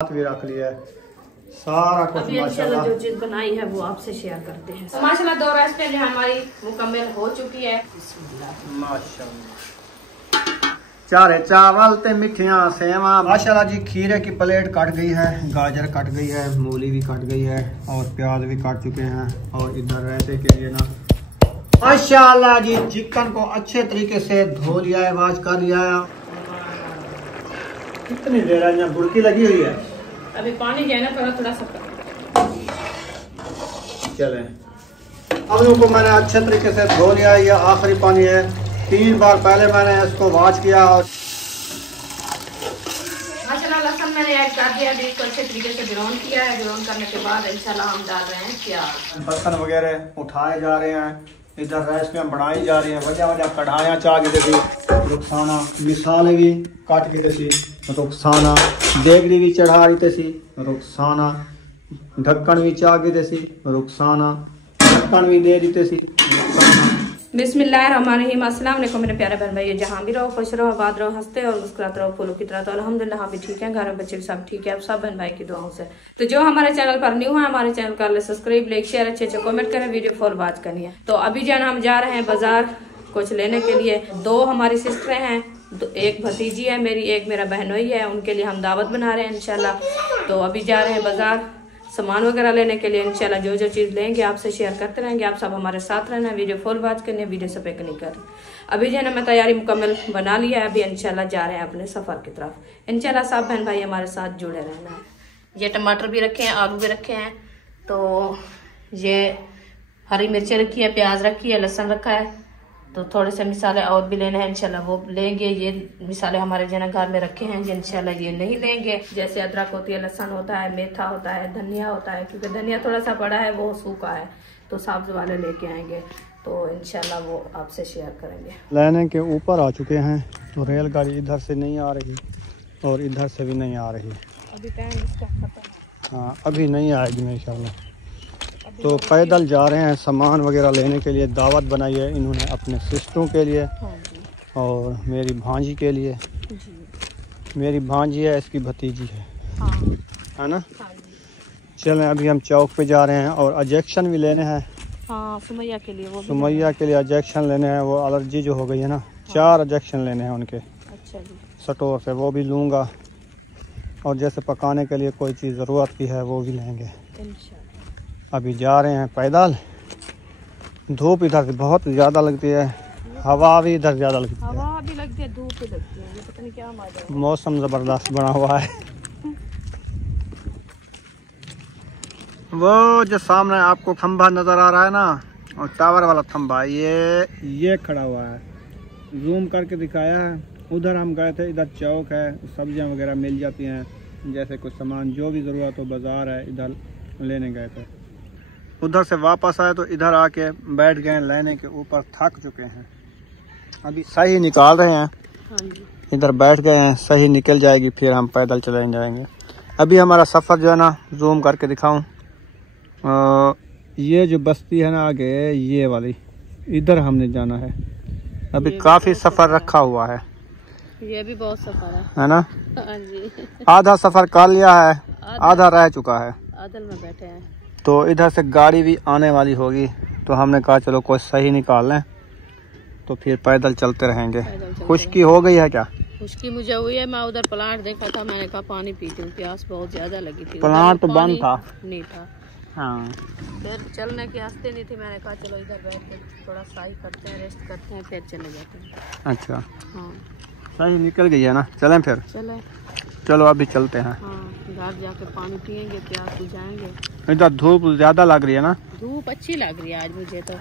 भी रख लिया है सारा कुछ माशाल्लाह। जो चीज बनाई है वो आपसे शेयर करते हैं। तो माशाल्लाह 2 रेसिपी हमारी मुकम्मल हो चुकी है। माशाल्लाह चारे चावल ते मिठियां सेवा माशाल्लाह जी। खीरे की प्लेट कट गई है, गाजर कट गई है, मूली भी कट गई है और प्याज भी काट चुके हैं। और इधर रहते के लिए ना माशाल्लाह जी चिकन को अच्छे तरीके से धो लिया है, वाश कर लिया है। कितनी देर है यहाँ बुड़की लगी हुई है। अभी पानी जो है ना थोड़ा सा चले अब इनको मैंने अच्छे तरीके से धो लिया है। ये आखिरी पानी है, 3 बार पहले मैंने इसको वॉश किया। और माशाल्लाह लहसुन मैंने ऐड कर दिया, इसको अच्छे तरीके से ब्राउन किया है। ब्राउन करने के बाद इंशाल्लाह हम डाल रहे हैं प्याज। बर्तन वगैरह उठाए जा रहे हैं, इधर रेसिपियाँ बनाई जा रही हैं। वजह कढ़ाइयाँ चाह के दसी रुखसाना, मिसाले भी काट के दसी रुखसाना, देगड़ी भी चढ़ा रही थी रुखसाना, ढक्कन भी चाह के दसी रुखसाना, ढक्कन भी दे दी थी रुखसाना। बिस्मिल्लाहिर्रहमानिर्रहीम। अस्सलाम वालेकुम मेरे प्यारे बहन भाई, जहाँ भी रहो खुश रहो, आबाद रहो, हंसते और मुस्कुराते रहो फूलों की तरह। तो अल्हम्दुलिल्लाह हम भी ठीक हैं, घर में बच्चे भी सब ठीक है, अब सब बहन भाई की दुआओं से। तो जो हमारे चैनल पर न्यू है हमारे चैनल कर ले सब्सक्राइब, लाइक शेयर, अच्छे कमेंट करें, वीडियो फॉर वॉच करनी है। तो अभी जो हम जा रहे हैं बाजार कुछ लेने के लिए। 2 हमारी सिस्टरें हैं, एक भतीजी है मेरी, एक मेरा बहनोई है, उनके लिए हम दावत बना रहे हैं इंशाल्लाह। तो अभी जा रहे हैं बाजार सामान वगैरह लेने के लिए इंशाल्लाह। जो जो चीज़ लेंगे आपसे शेयर करते रहेंगे, आप सब हमारे साथ रहना, वीडियो फुल वॉच करनी है, वीडियो से पिक नहीं करनी। अभी जो है ना मैं तैयारी मुकम्मल बना लिया है, अभी इंशाल्लाह जा रहे हैं अपने सफ़र की तरफ। इंशाल्लाह सब बहन भाई हमारे साथ जुड़े रहना है। ये टमाटर भी रखे हैं, आलू भी रखे हैं, तो ये हरी मिर्चें रखी है, प्याज रखी है, लहसुन रखा है। तो थोड़े से मिसाले और भी लेने हैं इंशाल्लाह, वो लेंगे। ये मिसाले हमारे जना घर में रखे हैं, इंशाल्लाह ये नहीं लेंगे। जैसे अदरक होती है, लहसुन होता है, मेथा होता है, धनिया होता है, क्योंकि धनिया थोड़ा सा बड़ा है, वो सूखा है, तो सब्ज वाले लेके आएंगे। तो इंशाल्लाह वो आपसे शेयर करेंगे। लेने के ऊपर आ चुके हैं, तो रेलगाड़ी इधर से नहीं आ रही और इधर से भी नहीं आ रही। अभी टाइम इसका खत्म है। हाँ अभी नहीं आएगी इंशाल्लाह। तो पैदल जा रहे हैं सामान वगैरह लेने के लिए। दावत बनाई है इन्होंने अपने सिस्टरों के लिए और मेरी भांजी के लिए। मेरी भांजी है, इसकी भतीजी है, है ना। चलें अभी हम चौक पे जा रहे हैं और इंजेक्शन भी लेने हैं। सुमैया के लिए, वो सुमैया के लिए इंजेक्शन लेने हैं। वो एलर्जी जो हो गई है ना, 4 इंजेक्शन लेने हैं उनके। अच्छा जी। स्टोर से वो भी लूँगा और जैसे पकाने के लिए कोई चीज़ ज़रूरत की है वो भी लेंगे। अभी जा रहे हैं पैदल। धूप इधर से बहुत ज़्यादा लगती है, हवा भी इधर ज़्यादा लगती है, हवा भी लगती है, धूप भी लगती है, ये पता नहीं क्या मजा है। मौसम ज़बरदस्त बना हुआ है। वो जो सामने आपको खंभा नज़र आ रहा है ना, और टावर वाला खंभा, ये खड़ा हुआ है। जूम करके दिखाया है। उधर हम गए थे, इधर चौक है, सब्जियां वगैरह मिल जाती हैं, जैसे कुछ सामान जो भी ज़रूरत हो, बाज़ार है, इधर लेने गए थे। उधर से वापस आए तो इधर आके बैठ गए लेने के ऊपर। थक चुके हैं, अभी सही निकाल रहे हैं। हाँ जी। इधर बैठ गए हैं, सही निकल जाएगी फिर हम पैदल चले जाएंगे। अभी हमारा सफ़र जो है ना, जूम करके दिखाऊं, ये जो बस्ती है ना आगे, ये वाली, इधर हमने जाना है। अभी काफ़ी सफ़र रखा हुआ है, ये भी बहुत सफ़र है ना। हाँ जी। आधा सफ़र कर लिया है, आधा रह चुका है, आदल में बैठे हैं। तो इधर से गाड़ी भी आने वाली होगी, तो हमने कहा चलो कोई सही निकाल लें, तो फिर पैदल चलते रहेंगे। खुश्की हो गई है क्या? खुश्की मुझे हुई है, मैं उधर प्लांट देखा था, मैंने कहा पानी पीती हूँ, प्यास बहुत ज्यादा लगी थी। प्लांट तो बंद था, नहीं था। हाँ। फिर चलने की हंसते नहीं थी, मैंने कहा चलो इधर बैठ के थोड़ा सही करते हैं, रेस्ट करते हैं, फिर चले जाते हैं। अच्छा, हाँ सही निकल गई है ना। चलें फिर? चले, चलो अभी चलते हैं। हाँ घर जाके पानी पियेंगे, प्यास बुझाएंगे। इधर धूप ज़्यादा लग रही है ना। धूप अच्छी लग रही है आज मुझे तो,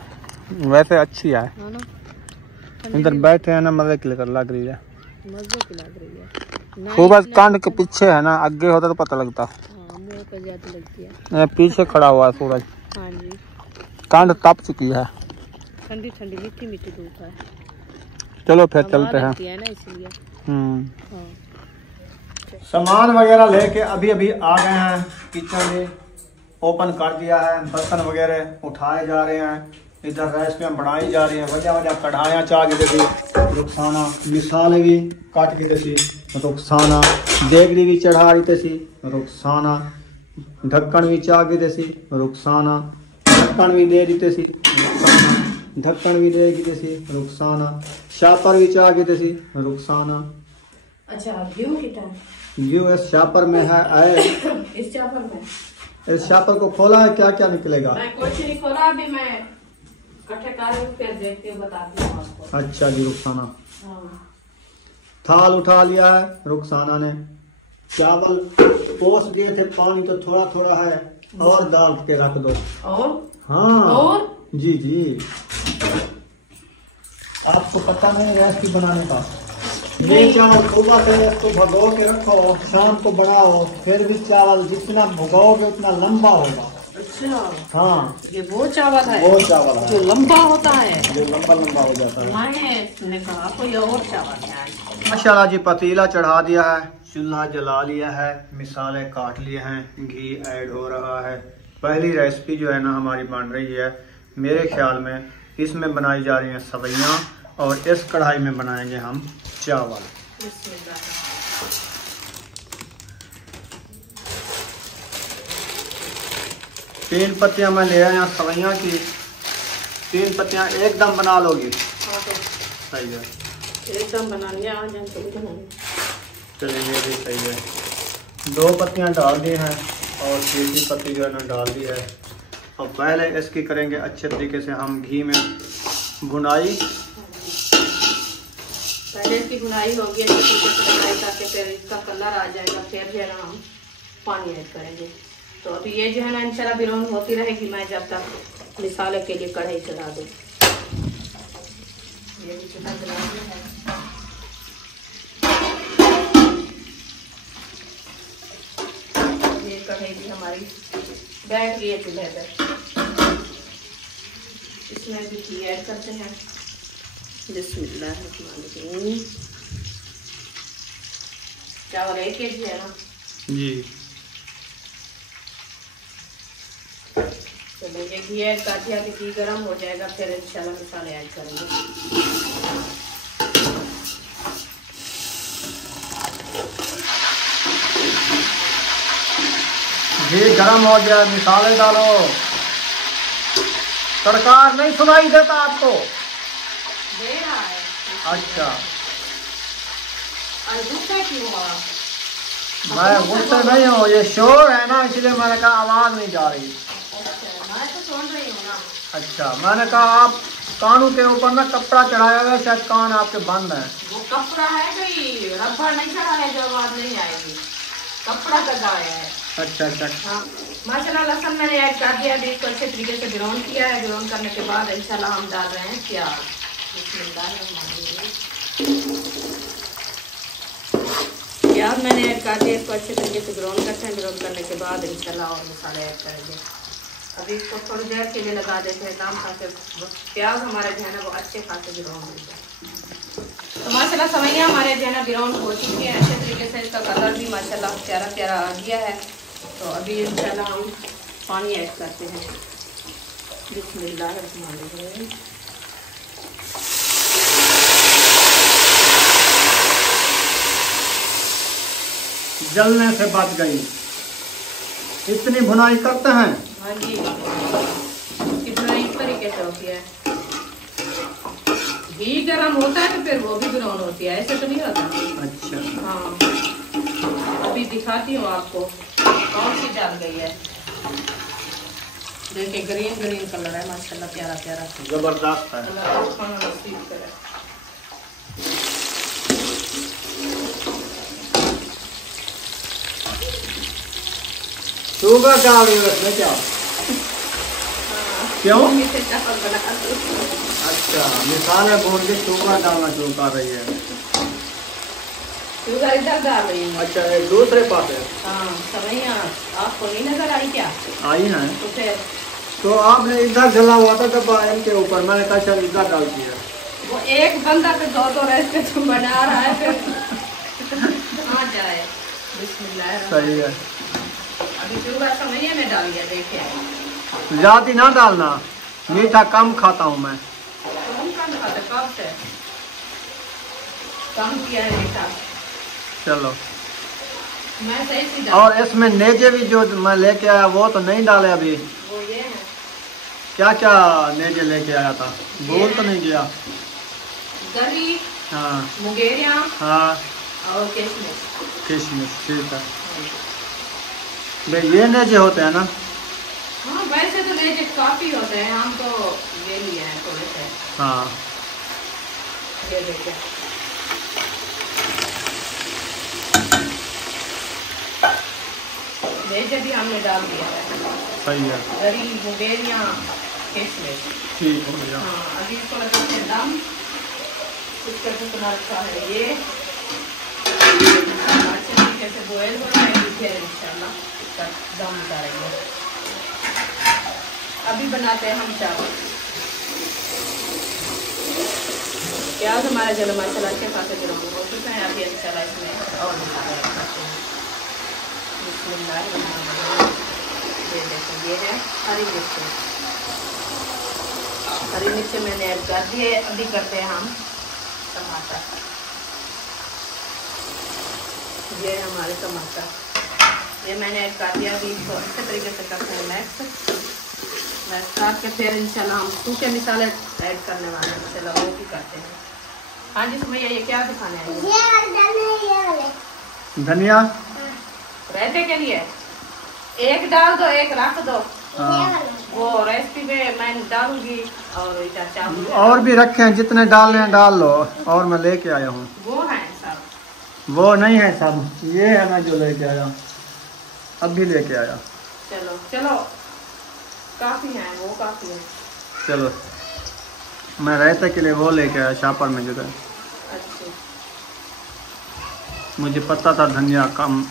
वैसे अच्छी है ना। इधर बैठे हैं ना, मजे की लग रही है, मजे की लग रही है। खूब कांड के पीछे है ना, आगे होता तो पता लगता। हाँ, मुँह पे ज्यादा लगती है। पीछे खड़ा हुआ है सूरज। हाँ जी। कांड तप चुकी है, ठंडी ठंडी मीठी मीठी धूप है। चलो फिर चलते हैं ना, इसलिए। हाँ। सामान वगैरह लेके अभी अभी आ गए हैं। किचन में ओपन कर दिया है, बर्तन वगैरह उठाए जा रहे हैं। इधर रेसिपियां बनाई जा रही हैं, वजह वजह कढ़ाइयाँ चाह के देखी रुखसाना, मिसाल भी काट के देखी रुखसाना, देगड़ी भी चढ़ा रही थी रुखसाना, ढक्कन भी चाह के देखी रुखसाना, ढक्कन भी दे दी थी रुखसाना, ढक्कन भी दे दी थी रुखसाना, शापर भी चाह के देखी रुखसाना। अच्छा घी कितना घी इस शापर में है इस चापर में? इस शापर को खोला है, क्या क्या निकलेगा? मैं कुछ नहीं खोला अभी, मैं इकट्ठे कर फिर देखती हूँ, बताती हूँ आपको। अच्छा जी रुखसाना। हाँ। थाल उठा लिया है रुखसाना ने, चावल पोस दिए थे, पानी तो थोड़ा थोड़ा है और डाल के रख दो। और हाँ और जी जी, आपको पता नहीं रेसिपी बनाने का? ये चावल सुबह से इसको भगो के रखो, शाम को बनाओ, फिर भी चावल जितना भगोगे उतना लंबा होगा। अच्छा हाँ, ये वो चावल है, वो चावल है जो लंबा होता है, जो लंबा लंबा हो जाता है। मैंने कहा कोई और चावल है। माशाल्लाह जी, पतीला चढ़ा दिया है, चूल्हा जला लिया है, मिसाले काट लिए हैं, घी ऐड हो रहा है। पहली रेसिपी जो है ना हमारी बन रही है, मेरे ख्याल में इसमें बनाई जा रही हैं सवैयाँ और इस कढ़ाई में बनाएंगे हम चावल। तीन पत्तियां मैं ले आया सवैयाँ की, तीन पत्तियां एकदम बना लोगी? हाँ तो सही है, एकदम बनाने आ जाए तो बनाएंगे। चलिए ये भी सही है। दो पत्तियां डाल दी हैं और तीसरी पत्ती जो है ना डाल दी है। और पहले इसकी करेंगे अच्छे तरीके से हम घी में भुनाई। पहले इसकी भुनाई होगी अच्छे तरीके से भुनाई करके फिर इसका कलर आ जाएगा, फिर जो है ना हम पानी ऐड करेंगे। तो अभी ये जो है ना इंशाल्लाह बिरौन होती रहेगी, मैं जब तक मिसाले के लिए कढ़ाई चला दूँ। ये भी चूल्हा जला दिया है। ये कढ़ाई भी हमारी बैठ गई है चूल्हे पर। इसमें भी घी ऐड करते हैं। बिस्मिल्लाहिर्रहमानिर्रहीम। चावल 1 kg है ना जी। चलो ये घी ऐड कर दिया, अभी घी गर्म हो जाएगा फिर इंशाल्लाह मसाले ऐड करेंगे। घी गर्म हो गया, मिसाले डालो। सरकार नहीं सुनाई देता आपको? दे रहा है। अच्छा, गुस्सा क्यों हुआ? मैं गुस्से नहीं हूँ, ये शोर है ना इसलिए मैंने कहा आवाज नहीं जा रही। अच्छा मैं तो सुन रही हूँ ना। अच्छा, मैंने कहा आप कानों के ऊपर ना कपड़ा चढ़ाया हुआ, शायद कान आपके बंद है। वो कपड़ा है, कोई रबर नहीं चढ़ा है जो आवाज नहीं आएगी, कपड़ा लगाया है। अच्छा अच्छा। हाँ माशाल्लाह, लहसुन मैंने ऐड कर दिया, अभी इसको अच्छे तरीके से ब्राउन किया है। ब्राउन करने के बाद इंशाल्लाह हम डाल रहे हैं प्याज। प्याज मैंने ऐड कर दिया, इसको अच्छे तरीके से ब्राउन करते हैं। ब्राउन करने के बाद इंशाल्लाह और मसाले ऐड करेंगे। अभी इसको थोड़ी देर के लिए लगा देते हैं दाम, ताकि प्याज हमारे जो है ना वो अच्छे खासे ब्राउन हो जाए। तो माशाल्लाह सवैयाँ हमारे जो है ना ब्राउन हो चुकी है अच्छे तरीके से, इसका कलर भी माशाल्लाह प्यारा प्यारा आ गया है। तो अभी इंशाल्लाह हम पानी ऐड करते हैं। बिस्मिल्लाहिर्रहमानिर्रहीम। जलने से बच गई, इतनी भुनाई करते हैं? हाँ जी, कितना इस तरीके से होती है। घी गर्म होता है तो फिर वो भी ब्राउन होती है, ऐसे तो नहीं होता। अच्छा हाँ, अभी दिखाती हूँ आपको कौन सी डाल गई है। देखिए ग्रीन ग्रीन कलर है माशाल्लाह, प्यारा प्यारा जबरदस्त है। खाना नसीब करे। शुगर डाल रही हो इसमें क्या? क्यों? चावल बना दो। अच्छा, मिसाले भून के शुगर डालना शुरू कर रही है। शुगर इधर डाल रही हूँ। अच्छा, ये दूसरे पास है। हाँ सवैयाँ आपको नहीं नजर आई क्या? आई है तो फिर तो आपने इधर जला हुआ था डब्बा इनके ऊपर, मैंने कहा चल इधर डाल दिया। वो एक बंदा पे दो रेसिपी तुम बना रहा है, फिर कहाँ जाए। बिस्मिल्लाह। सही है। अभी शुगर सवैया में डाल दिया, देखिए ज्यादा ना डालना। मीठा कम खाता हूँ मैं। कम खाते कब से कम किया है मीठा। चलो मैं सही सी और इसमें नेजे भी जो मैं लेके आया वो तो नहीं डाले अभी। वो ये है क्या क्या नेजे लेके आया था भूल तो नहीं गया। गरी, हाँ मुंगेरिया हाँ और किशमिश। किशमिश ठीक है भाई। ये नेजे होते हैं ना? हाँ वैसे तो नेजे काफी होते हैं, हम तो ये लिए हैं थोड़े से। हाँ ये देखिए नेजे भी हमने डाल दिया है। सही है गरी, मुंगेरिया, किशमिश। ठीक हो गया। हाँ अभी इसको लगाते हैं दम। इसका कितना रखा है ये अच्छे तरीके से बॉयल हो जाएगी, फिर इंशाल्लाह इसका दम उतारेंगे। अभी बनाते हैं हम चावल। प्याज हमारा जल मसाला अच्छे खासे गर्म हो चुका है। अभी इंशाल्लाह इसमें और मसाला रखते हैं। ये देखो ये है हरी मिर्च। हरी मिर्च मैंने ऐड कर दी है। अभी करते हैं हम टमाटर। ये हमारे टमाटर, ये मैंने ऐड कर दिया। अभी इसको अच्छे तरीके से करते हैं मैक्स करके फिर इंशाल्लाह हम सूखे मसाले ऐड करने वाले हैं। चलो वो भी करते हैं। हाँ जी सुमैया ये क्या दिखाने आएंगे? धनिया रायते के लिए एक डाल दो, एक रख दो। हाँ। वो रेसिपी में मैं डालूंगी। और इधर चावल और भी रखे हैं, जितने डालने हैं डाल लो। और मैं लेके आया हूँ। वो है सब, वो नहीं है सब, ये है मैं जो लेके आया, अब भी लेके आया। चलो चलो काफी है, वो काफी है। चलो मैं रायते के लिए वो लेके आया शापर में जो है। अच्छा मुझे पता था धनिया कम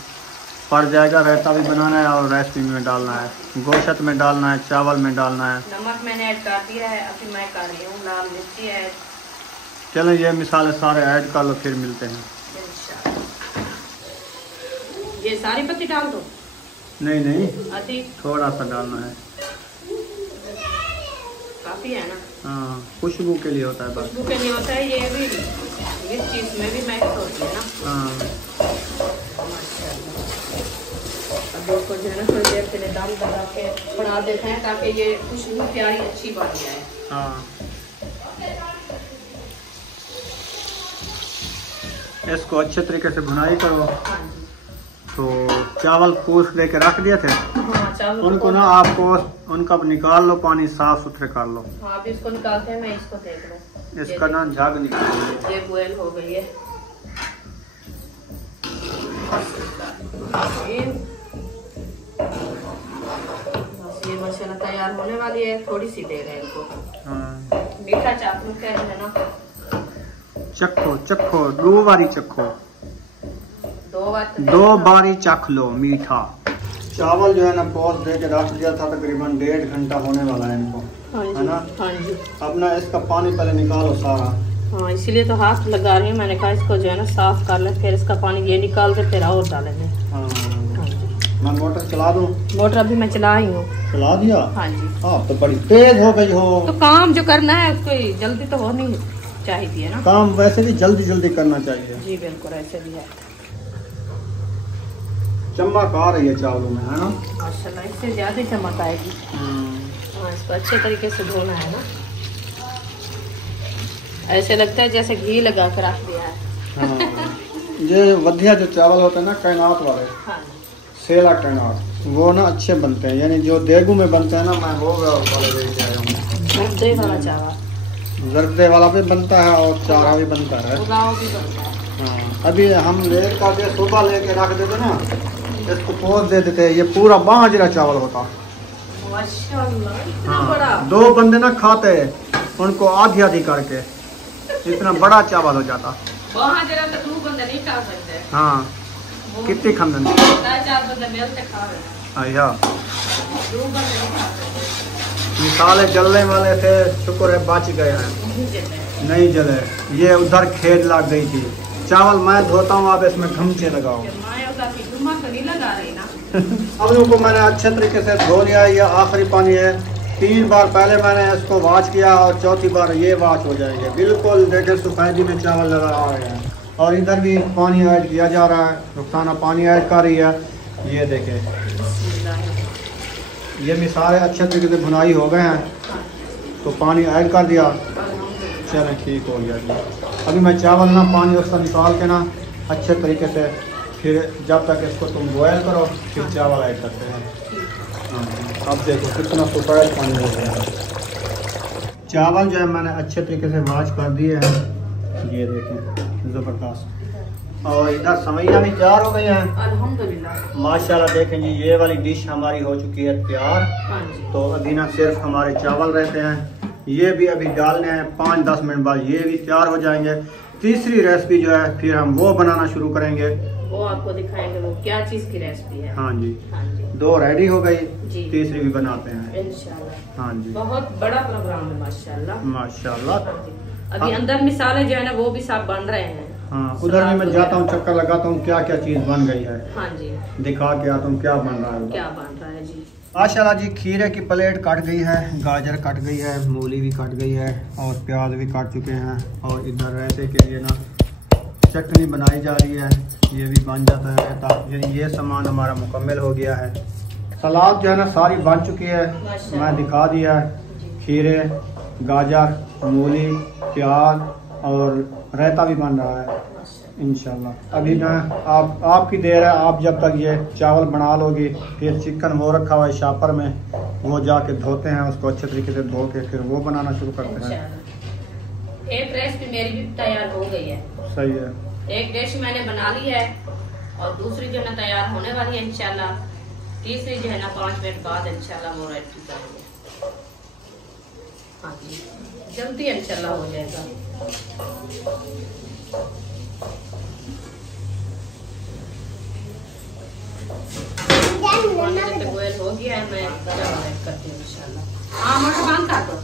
पड़ जाएगा, रायता भी बनाना है और रेसिपी में डालना है, गोश्त में डालना है, चावल में डालना है। नमक मैंने ऐड कर दिया है। अभी मैं कर रही हूँ लाल मिर्ची ऐड। चलो ये मिसाले सारे ऐड कर लो, फिर मिलते हैं। ये सारी पत्ती डाल दो? नहीं नहीं अधिक थोड़ा सा डालना है, काफी है ना। हाँ खुशबू के लिए होता है बस। खुशबू के लिए होता है। ये भी इस चीज में भी मैक्स होती है ना। हाँ अब इसको जो है ना थोड़ी देर के लिए दम लगा के बना देते हैं ताकि ये खुशबू प्यारी अच्छी बन जाए। हाँ इसको अच्छे तरीके से भुनाई करो। हाँ जी। तो चावल कोस लेके रख दिए थे, हाँ चावल उनको ना आपको उनका निकाल लो, पानी साफ सुथरे कर लो। हाँ अभी इसको निकालते हैं। मैं इसको देख लूँ, इसका ना झाग निकाल। ये बॉयल हो गई है। बस ये मसाला तैयार होने वाली है। थोड़ी सी देर है इनको। हाँ मीठा चाकू का है ना, चखो चखो, दो बारी चखो, दो बारी चख लो मीठा। चावल जो है ना पॉज दे के रख दिया था, तकरीबन 1.5 घंटा होने वाला है इनको, है ना। हाँ जी। अब ना इसका पानी पहले निकालो सारा। हाँ इसीलिए तो हाथ लगा रही हूँ। मैंने कहा इसको जो है ना साफ कर ले, फिर इसका पानी ये निकाल के फिर और डालेंगे। हाँ हाँ जी। मैं मोटर चला दूँ? मोटर अभी मैं चला ही हूँ। चला दिया? हाँ जी। आप तो बड़ी तेज हो गई हो। तो काम जो करना है कोई जल्दी तो होनी चाहिए है ना। काम वैसे भी जल्दी जल्दी करना चाहिए। जी बिल्कुल ऐसे भी है। चमक आ रही है चावलों में, है ना। माशाल्लाह इससे ज्यादा चमक आएगी। हाँ इसको अच्छे तरीके से धोना है ना। ऐसे लगता है जैसे घी लगा कर रख दिया है। हाँ। ये वधिया जो चावल होते हैं ना कैनाट वाले, हाँ सेला कैनाट, वो ना अच्छे बनते हैं। यानी जो देगू में बनते हैं ना, मैं वो वाले लेके आया हूँ। जर्दे वाला चावल, जर्दे वाला भी बनता है और चारा भी बनता है। पुलाव भी बनता है। हाँ अभी हम लेकर सुबह लेके रख देते ना, इसको पोस दे देते, ये पूरा बाजरा चावल होता। माशाल्लाह इतना हाँ, बड़ा। 2 बंदे ना खाते उनको आधी आधी करके, इतना बड़ा चावल हो जाता। वहाँ जरा तो 2 बंदे नहीं खा सकते। हाँ कितनी खंदन 4 बंदे मिलते खा रहे हैं। अया 2 बंदे नहीं खा सकते। मिसाले जलने वाले थे, शुक्र है बच गए हैं, नहीं जले। ये उधर खेद लग गई थी। चावल मैं धोता हूँ, आप इसमें घमचे लगाओ। तो नहीं लगा रही ना। अब इनको मैंने अच्छे तरीके से धो लिया। ये आखिरी पानी है, 3 बार पहले मैंने इसको वॉश किया और चौथी बार ये वॉश हो जाएंगे। बिल्कुल देखे सफेदी में चावल नजर आ रहे हैं। और इधर भी पानी ऐड किया जा रहा है, रुखसाना पानी ऐड कर रही है। ये देखे ये मिसाले अच्छे तरीके से भुनाई हो गए हैं तो पानी ऐड कर दिया। चलें ठीक हो गया जी। अभी मैं चावल ना पानी उसका निकाल के ना अच्छे तरीके से, फिर जब तक इसको तुम बॉयल करो फिर चावल ऐड करते हैं। हाँ, अब देखो कितना सफेद पानी हो गया है। चावल जो है मैंने अच्छे तरीके से वॉश कर दिए हैं। ये देखें ज़बरदस्त। और इधर समैया भी तैयार हो गई हैं अल्हम्दुलिल्लाह माशाल्लाह। देखें जी ये वाली डिश हमारी हो चुकी है तैयार। तो अभी ना सिर्फ हमारे चावल रहते हैं, ये भी अभी डालने हैं। 5-10 मिनट बाद ये भी तैयार हो जाएंगे। तीसरी रेसिपी जो है फिर हम वो बनाना शुरू करेंगे, वो आपको दिखाएंगे वो क्या चीज की रेसिपी है। हाँ जी, हाँ जी 2 रेडी हो गई, जी। तीसरी भी बनाते हैं इंशाल्लाह। हाँ जी बहुत बड़ा प्रोग्राम है माशाल्लाह। माशाल्लाह। हाँ जी। अभी अंदर मिसाले जो है ना वो भी सब बन रहे हैं। हाँ उधर भी मैं जाता हूँ, चक्कर लगाता हूँ क्या क्या चीज़ बन गई है, हाँ जी दिखा के आता हूँ क्या बन रहा है। क्या बन रहा है जी। माशाल्लाह जी खीरे की प्लेट कट गई है, गाजर कट गई है, मूली भी कट गई है और प्याज भी काट चुके हैं। और इधर रायते के लिए ना चटनी बनाई जा रही है, ये भी बन जाता है रायता। यानी ये सामान हमारा मुकम्मल हो गया है। सलाद जो है ना सारी बन चुकी है, मैं दिखा दिया है। खीरे, गाजर, मूली, प्याज और रायता भी बन रहा है इंशाल्लाह। अभी ना आपकी देर है, आप जब तक ये चावल बना लोगी फिर चिकन वो रखा हुआ है शापर में, वो जाके धोते हैं उसको अच्छे तरीके से धो के फिर वो बनाना शुरू करते हैं। एक रेसिपी मेरी भी तैयार हो गई है। सही है। एक डिश मैंने बना ली है और दूसरी जो है ना तैयार होने वाली है इंशाल्लाह। तीसरी जो है ना 5 मिनट बाद इंशाल्लाह वो रेडी करेंगे। हाँ जी जल्दी इंशाल्लाह हो जाएगा। बॉयल हो गया है, मैं चावल ऐड करती हूँ इंशाल्लाह। हाँ मटर बंद कर दो।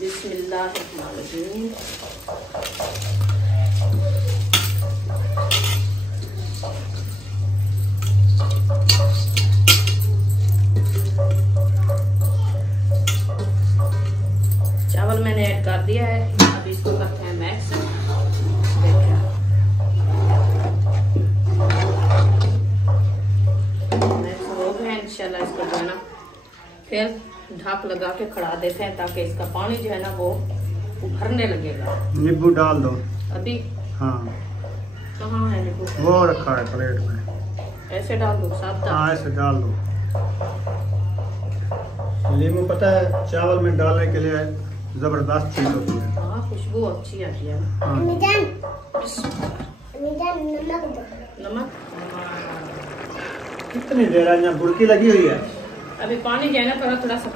बिस्मिल्लाहिर्रहमानिर्रहीम। चावल मैंने ऐड कर दिया है, अब इसको करते हैं मैक्स। देखिए मैक्स हो गया इंशाल्लाह। इसको जो है ना फिर ढक लगा के खड़ा देते हैं ताकि इसका पानी जो है ना वो उभरने लगेगा। नींबू डाल दो अभी। हाँ कहाँ है नींबू? वो रखा है प्लेट में। ऐसे डाल दो साथ डाल। हाँ ऐसे डाल दो। नींबू पता है चावल में डालने के लिए जबरदस्त चीज होती है। हाँ खुशबू अच्छी आती है। हाँ। नमक कितनी देर है, यहाँ बुड़की लगी हुई है। अभी पानी जो है ना थोड़ा थोड़ा सा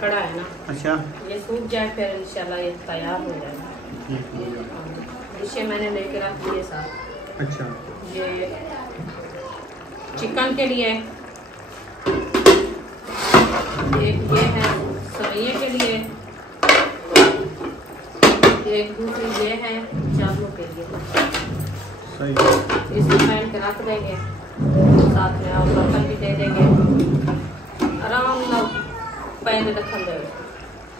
खड़ा है ना, अच्छा ये सूख जाए फिर इंशाल्लाह ये तैयार हो जाएगा। डिशे मैंने लेके रख दिए साथ। अच्छा ये चिकन के लिए, एक ये है सवैये के लिए, एक दूसरी ये है चावलों के लिए। सही है। इसको पहन के रख देंगे, साथ में और बर्तन भी दे देंगे आराम ना पहन रखन दे।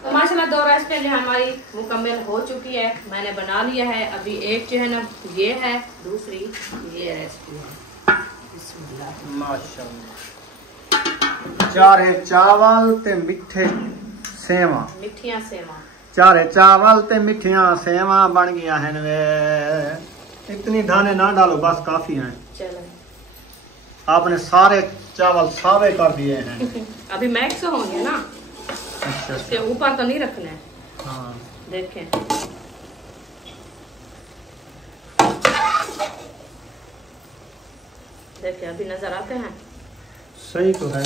तो माशाल्लाह 2 रेसिपी हमारी मुकम्मल हो चुकी है, मैंने बना लिया है। अभी एक जो है ना ये है, दूसरी ये रेसिपी है। बिस्मिल्लाह माशाल्लाह। 4 चावल ते मिठे सेवा, मिठियां सेवा। 4 चावल ते मिठियां सेवा बन गया है वे। इतनी दाने ना डालो, बस काफी हैं। चलो आपने सारे चावल सावे कर दिए हैं। अभी मैक्स होंगे ना, अच्छा इसके ऊपर तो नहीं रखना है। हाँ देखें देखें अभी नजर आते हैं। सही तो है,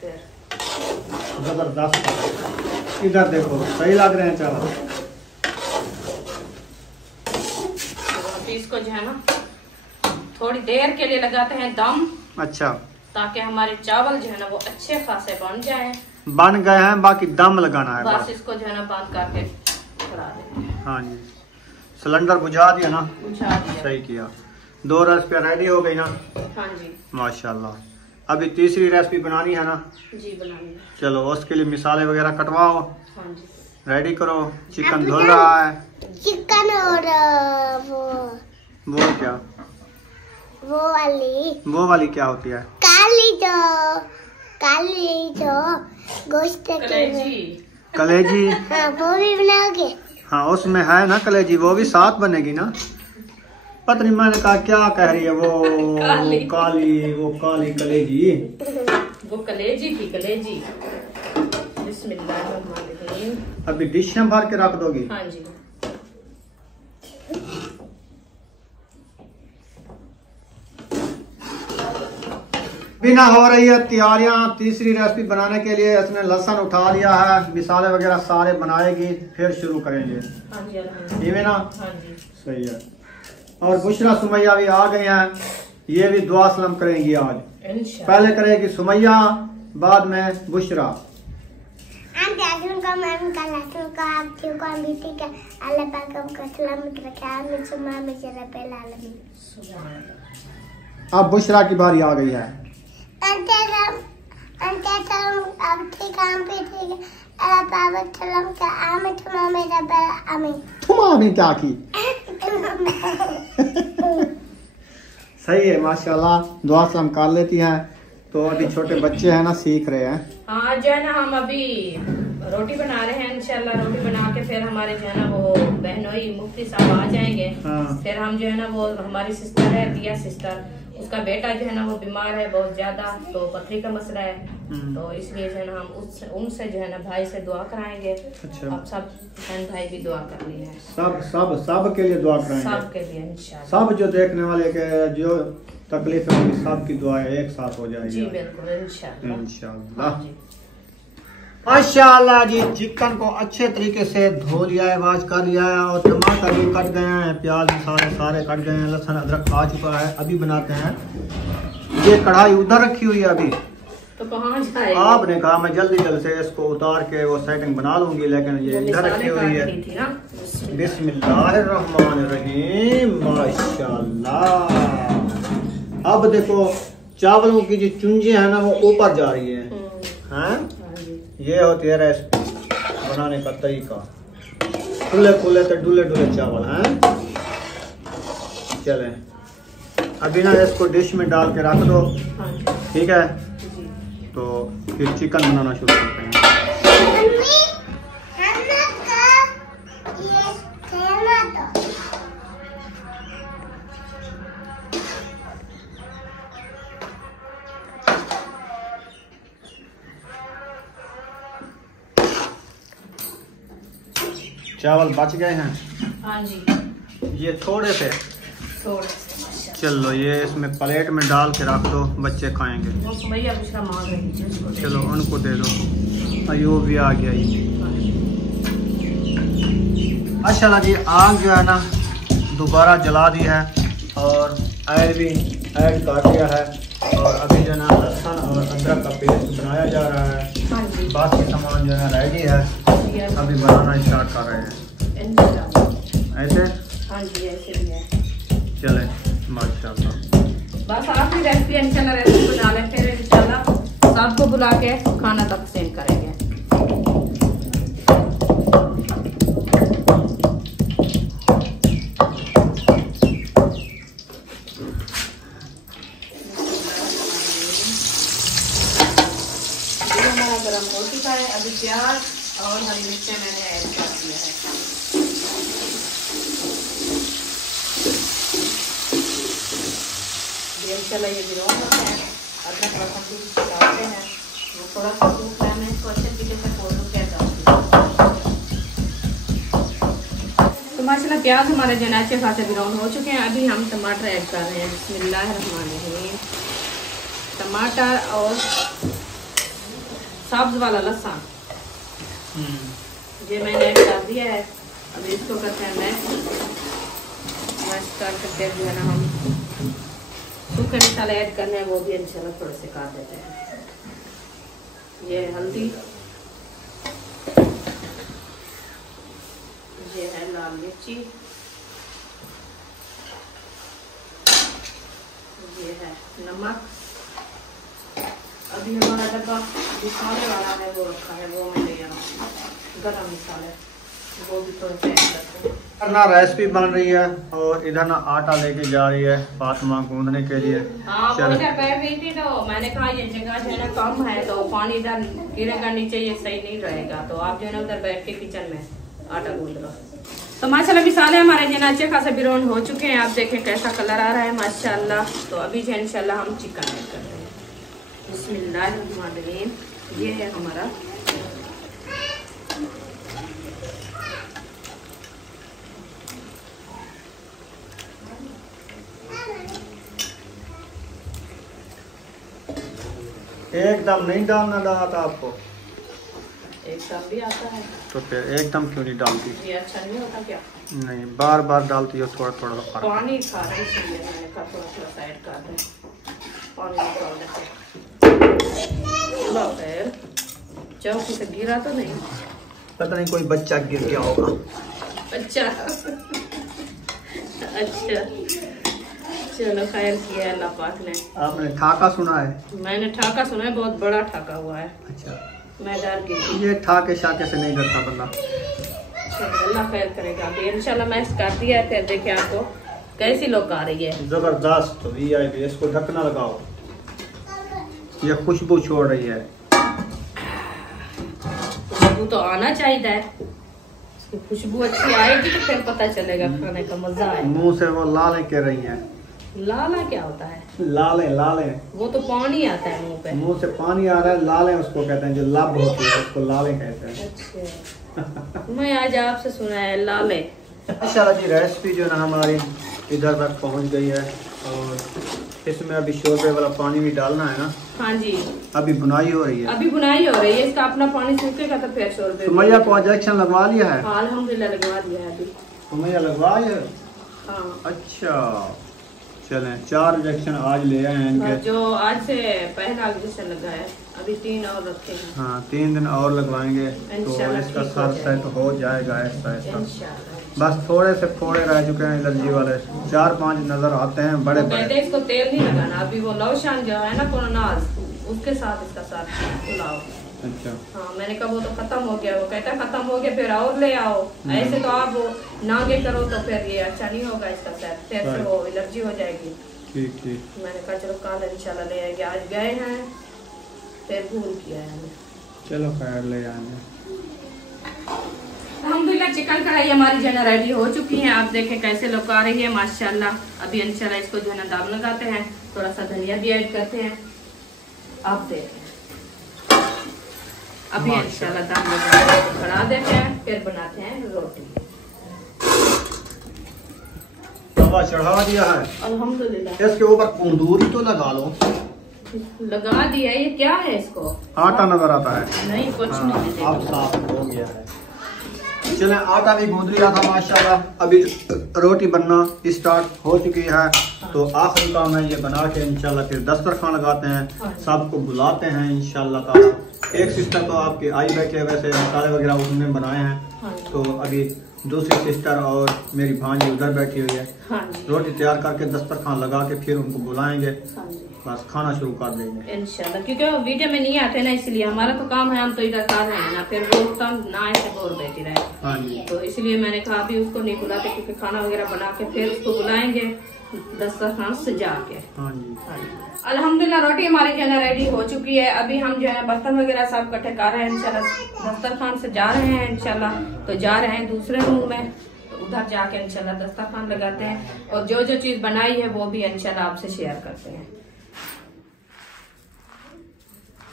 फिर जबरदस्त। इधर देखो सही लग रहे हैं चावल। तो इसको जो है ना थोड़ी देर के लिए लगाते हैं दम। अच्छा ताकि हमारे चावल जो है ना वो अच्छे खासे बन जाएं। बन गए हैं, बाकी दम लगाना है बस बस। इसको जो है ना बंद करके चढ़ा देंगे। हाँ जी, सिलेंडर बुझा दिया ना, बुझा दिया। सही किया। 2 रेसिपी रेडी हो गई ना? हाँ जी माशाल्लाह। अभी तीसरी रेसिपी बनानी है ना? जी बनानी है। चलो उसके लिए मिसाले वगैरह कटवाओ। हाँ जी रेडी करो। चिकन धुल रहा है। चिकन और वो क्या? वो वाली क्या होती है? काली जो गोश्त कलेजी। हाँ वो भी बनाओगे? हाँ उसमें है ना कलेजी, वो भी साथ बनेगी ना। पता नहीं मैंने कहा क्या कह रही है वो काली कलेजी। वो कलेजी थी कलेजी। बिस्मिल्लाहिर्रहमानिर्रहीम। अभी डिश में भर के रख दोगी? हाँ जी। बिना हो रही है तैयारियां तीसरी रेसिपी बनाने के लिए। इसने लहसुन उठा लिया है, मिसाले वगैरह सारे बनाएगी, फिर शुरू करेंगे। हाँ जी ना? हाँ जी सही है। और बुशरा सुमैया भी आ गई हैं, ये भी दुआ सलाम करेंगी आज। पहले करेगी सुमैया, बाद में बुशरा। अब बुशरा की बारी आ गई है। तुम क्या की? सही है माशाल्लाह, दुआ सलाम कर लेती हैं। तो अभी छोटे बच्चे हैं ना, सीख रहे हैं। हाँ जो है ना, हम अभी रोटी बना रहे हैं। इंशाल्लाह रोटी बना के फिर हमारे जो है ना वो बहनोई मुफ्ती साहब आ जाएंगे। हाँ। फिर हम जो है ना वो हमारी सिस्टर है दिया सिस्टर, उसका बेटा जो है ना वो बीमार है बहुत ज्यादा, तो पथरी का मसला है। तो इसलिए जो है ना हम उनसे जो है ना भाई से दुआ कराएंगे। अच्छा। अब सब बहन भाई भी दुआ करनी है। सब के लिए दुआ कराएंगे। सब के लिए इंशाल्लाह। सब जो देखने वाले के जो तकलीफ होगी सबकी दुआ एक साथ हो जाएगी। जी बिल्कुल इंशाल्लाह। इंशाल्लाह। हाँ जी। माशाल्लाह जी, चिकन को अच्छे तरीके से धो लिया है, वाश कर लिया है, और टमाटर भी कट गए हैं, प्याज भी सारे कट गए हैं, लहसुन अदरक आ चुका है। अभी बनाते हैं। ये कढ़ाई उधर रखी हुई है अभी, तो कहाँ जाए? आपने कहा मैं जल्दी से इसको उतार के वो सेटिंग बना लूंगी, लेकिन ये इधर रखी हुई है। बिस्मिल्लाहिर्रहमानिर्रहीम। माशाल्लाह। अब देखो चावलों की जो चुंजी है ना वो ऊपर जा रही है। हैं? ये होती है रेसिपी बनाने का तरीका। खुले तो डुले चावल हैं। चलें अभी ना इसको डिश में डाल के रख दो, ठीक है? तो फिर चिकन बनाना शुरू करते हैं। चावल बच गए हैं। हाँ जी। ये थोड़े से चलो ये इसमें प्लेट में डाल के रख दो, बच्चे खाएंगे। चलो उनको दे दो। अयो भी आ गया ये। अच्छा जी, आग जो है ना दोबारा जला दी है और ऑयल भी ऐड कर दिया है, और अभी जो है ना लहसुन और अदरक का पेस्ट बनाया जा रहा है। बाकी सामान जो है रेडी है, अभी बनाना स्टार्ट कर रहे हैं। ऐसे? हाँ जी ऐसे भी है। चले माशाल्लाह। बस आप भी रेसिपी इंशाल्लाह रेसिपी बना लें, फिर इंशाल्लाह सबको बुला के खाना तकसीम करेंगे। हमारा गरम हो चुका है। अभी प्याज और हरी मिर्चें मैंने ऐड कर दिया है। इंशाल्लाह ये गिरो होता है। अदरक लहसुन भी डालते हैं, वो थोड़ा सा सूख रहा है, मैं इसको अच्छे तरीके से खोल के डालती हूँ। तो माशाल्लाह प्याज हमारे जो है अच्छे खासे ब्राउन हो चुके हैं। अभी हम टमाटर ऐड कर रहे हैं। बिस्मिल्लाहिर्रहमानिर्रहीम। टमाटर और सब्ज वाला लहसुन ये मैंने ऐड कर दिया है। अभी इसको करते हैं मैश करके, फिर जो है ना हम सूखे मसाले ऐड करने हैं, वो भी इंशाल्लाह थोड़े से काट देते हैं। ये हल्दी, ये है लाल मिर्ची, ये है नमक। अभी हमारा डब्बा मसाले वाला है वो रखा है, वो मैं ले आऊँ। गरम मसाले वो भी थोड़ा सा ऐड करते हैं। ना रेसिपी बन रही है और इधर ना आटा लेके जा रही है फातिमा गूंदने के लिए। हाँ वो इधर बैठ गई थी तो मैंने कहा ये जगह जो है ना कम है तो पानी इधर गिरेगा नीचे, ये सही नहीं रहेगा, तो आप जो है ना उधर बैठ के किचन में आटा गूंद लो। तो माशाल्लाह मिसाले हमारे जो ना अच्छे खासे ब्राउन हो चुके हैं। आप देखें कैसा कलर आ रहा है माशाल्लाह। तो अभी जो है इंशाल्लाह हम चिकन ऐड करते हैं। बिस्मिल्लाहिर्रहमानिर्रहीम। ये है हमारा एकदम नहीं डालना था आपको? एकदम भी आता है तो फिर एकदम क्यों नहीं डालती? ये अच्छा नहीं होता क्या? नहीं, बार बार डालती हो थोड़ा थोड़ा फर्क। पानी खा रहे इसलिए मैंने कहा थोड़ा थोड़ा साइड कर दें, पानी निकाल देते। लो फिर चौकी से गिरा तो नहीं? पता नहीं कोई बच्चा गिर गया होगा। अच्छा अच्छा चलो खैर किया अल्लाह पाक ने। आपने ठाका सुना है? मैंने ठाका सुना है, बहुत बड़ा ठाका हुआ है। अच्छा, मैं डर गई। ये ठाके शाके से नहीं डरता बंदा। चलो अल्लाह खैर करेगा। अभी इंशाल्लाह मैं कर दिया है, फिर देखिए आपको कैसी लोग आ रही है। जबरदस्त। तो VIP इसको ढकना लगाओ, ये खुशबू छोड़ रही है। खुशबू तो आना चाहिए, खुशबू अच्छी आएगी तो फिर पता चलेगा खाने का मजा है। मुंह से वो लालें कर रही हैं। लाला क्या होता है? लालें लालें, वो तो पानी आता है मुंह पे। मुंह से पानी आ रहा है। लालें उसको कहते हैं, जो लब होती है उसको लालें कहते हैं। अच्छा मैं आज आपसे सुना है लाले। माशाल्लाह जी रेसिपी जो है ना हमारी इधर तक पहुंच गई है और इसमें अभी शोरबे वाला पानी भी डालना है ना? हाँ जी, अभी बुनाई हो रही है। अभी बुनाई हो रही है, इसका अपना पानी सूखेगा तो फिर शोरबे। सुमैया को इंजेक्शन लगवा लिया है? हाँ अल्हम्दुलिल्लाह लगवा दिया है अभी। सुमैया लगवाई है? हाँ अच्छा चलें, 4 इंजेक्शन आज ले आए हैं इनके। जो आज से पहला इंजेक्शन लगा है, अभी 3 और रखे हैं। हाँ 3 दिन और लगवाएंगे तो इसका सर सेट हो जाएगा ऐसा ऐसा। इंशाल्लाह। बस थोड़े से फोड़े रह चुके हैं एलर्जी वाले, 4-5 नजर आते हैं बड़े कहते बड़े। हैं इसको तेल नहीं लगाना, अभी वो लोशन जो है ना कोरोनाज उसके साथ इसका साथ मिलाओ। अच्छा हाँ मैंने कहा वो तो खत्म हो गया, वो कहता खत्म हो गया फिर और ले आओ। ऐसे तो आप नागे करो तो फिर ये अच्छा नहीं होगा इसका सेट, फिर से वो एलर्जी हो जाएगी। ठीक ठीक। मैंने कहा चलो कल इंशाल्लाह ले आएंगे, आज गए हैं फिर भूल किया है। चलो खैर ले आएंगे। अल्हम्दुलिल्लाह चिकन कढ़ाई हमारी जो है रेडी हो चुकी है। आप देखें कैसे लोग आ रही है माशाल्लाह। अभी इंशाल्लाह इसको जो है ना दाम लगाते हैं, थोड़ा सा धनिया भी ऐड करते हैं। आप देखें अभी इंशाल्लाह दाम लगाते बढ़ा देते हैं, फिर बनाते हैं रोटी। तवा चढ़ा दिया है अल्हम्दुलिल्लाह। इसके ऊपर तंदूरी तो लगा लो। लगा दिया। ये क्या है? इसको आटा नजर आता है? नहीं कुछ हाँ, नहीं। अब साफ हो गया है। चलें आटा भी गूंद लिया था माशाल्लाह। अभी रोटी बनना स्टार्ट हो चुकी है तो आखिरी काम है ये बना के इंशाल्लाह फिर दस्तरखान लगाते हैं, सबको बुलाते हैं इंशाल्लाह ताला। एक सिस्टर तो आपके आई बैठे वैसे मसाले वगैरह उन्होंने बनाए हैं, तो अभी दूसरी सिस्टर और मेरी भांजी उधर बैठी हुई है। रोटी तैयार करके दस्तरखान लगा के फिर उनको बुलाएंगे, बस खाना शुरू कर देंगे इंशाल्लाह। क्योंकि वो वीडियो में नहीं आते ना, इसलिए हमारा तो काम है, हम तो इधर कर रहे हैं ना, फिर वो तब ना ऐसे बोर बैठी रहे। हाँ जी। तो इसलिए मैंने कहा अभी उसको नहीं बुलाते, क्योंकि खाना वगैरह बना के फिर उसको बुलाएंगे दस्तरखान सजा के। हाँ जी। अल्हम्दुलिल्लाह रोटी हमारी जो है रेडी हो चुकी है। अभी हम जो है बर्तन वगैरह सब इकट्ठे कर रहे हैं इंशाल्लाह। दस्तरखान से जा रहे हैं इंशाल्लाह, तो जा रहे हैं दूसरे रूम में, तो उधर जाके इंशाल्लाह दस्तरखान लगाते हैं और जो जो चीज बनाई है वो भी इंशाल्लाह आपसे शेयर करते हैं।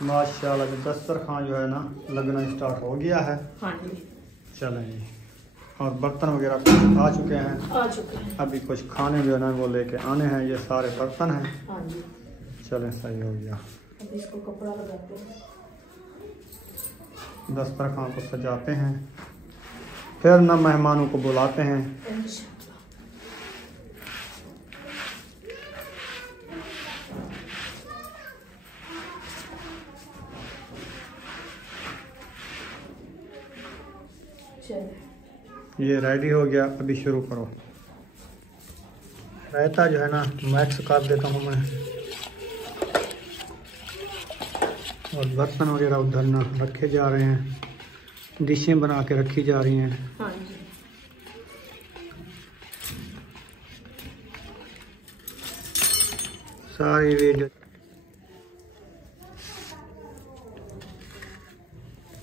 माशाल्लाह जो दस्तरखान जो है ना लगना स्टार्ट हो गया है। हाँ जी चलें, और बर्तन वगैरह कुछ आ चुके हैं, आ चुके हैं। अभी कुछ खाने जो है ना वो लेके आने हैं। ये सारे बर्तन हैं। हाँ जी। चलें सही हो गया। अब इसको कपड़ा लगाते हैं, दस्तरखान को सजाते हैं, फिर ना मेहमानों को बुलाते हैं। ये रेडी हो गया, अभी शुरू करो। रायता जो है ना मैक्स कर देता हूँ मैं, और बर्तन वगैरह उधर ना रखे जा रहे हैं, डिशें बना के रखी जा रही हैं। हाँ जी। सारी वीडियो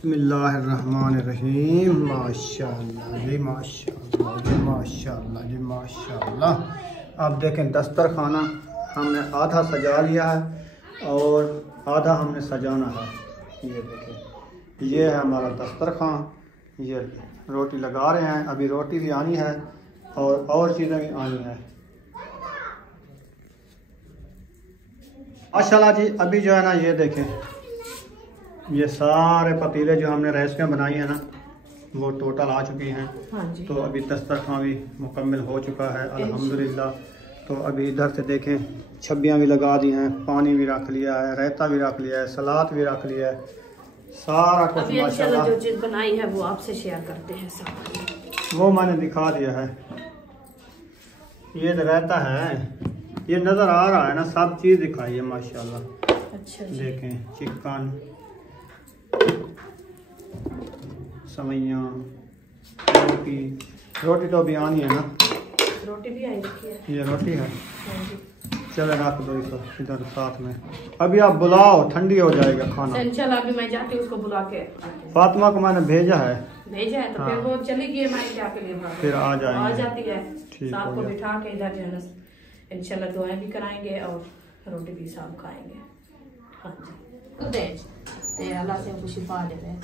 बिस्मिल्लाहिर्रहमानिर्रहीम। माशाअल्लाह जी माशाअल्लाह जी माशाअल्लाह जी माशाअल्लाह। आप देखें दस्तरखाना हमने आधा सजा लिया है और आधा हमने सजाना है। ये देखें, ये है हमारा दस्तरखान। ये रोटी लगा रहे हैं, अभी रोटी भी आनी है और चीज़ें भी आनी है माशाअल्लाह जी। अभी जो है ना ये देखें, ये सारे पतीले जो हमने रेसिपियाँ बनाई है ना वो टोटल आ चुकी हैं। हाँ जी। तो अभी दस्तरखान भी मुकम्मल हो चुका है अल्हम्दुलिल्लाह। तो अभी इधर से देखें छब्बियाँ भी लगा दी हैं, पानी भी रख लिया है, रायता भी रख लिया है, सलाद भी रख लिया है, सारा कुछ माशाल्लाह। जो चीज़ बनाई है वो आपसे शेयर करते हैं सब, वो मैंने दिखा दिया है। ये तो रायता है, ये नज़र आ रहा है ना, सब चीज़ दिखाई है माशाल्लाह। अच्छा जी। देखें चिकन, सवैयाँ, रोटी तो अभी आनी है ना, रोटी भी आई रखी है। ये रोटी है। हाँ जी। चलो रख दो इधर साथ में। अभी आप बुलाओ, ठंडी हो जाएगा खाना। चल अभी मैं जाती हूँ उसको बुला के। फातिमा को मैंने भेजा है तो हाँ। फिर वो चली गई, मैं जाके लिए फिर आ जाएंगे, आ जाती है। ठीक साहब हो को गया। बिठा के इधर जो है ना इंशाल्लाह दुआएं भी कराएंगे और रोटी भी साहब खाएंगे। हाँ जी। ते अल्लाह से हमको शिफा दे रहे हैं।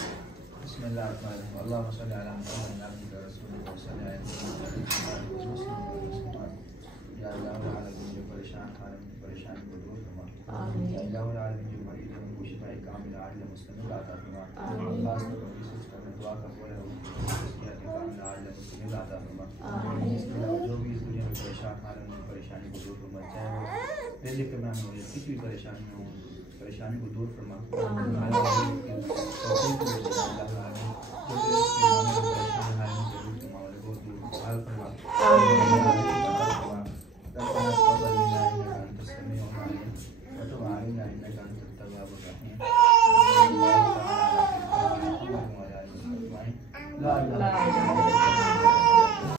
जो भी इस दुनिया में परेशानी को दूर फरमा, चाहे वो रिज़्क़ में हो या किसी भी परेशानी में हो, परेशानी को दूर फरमा। ला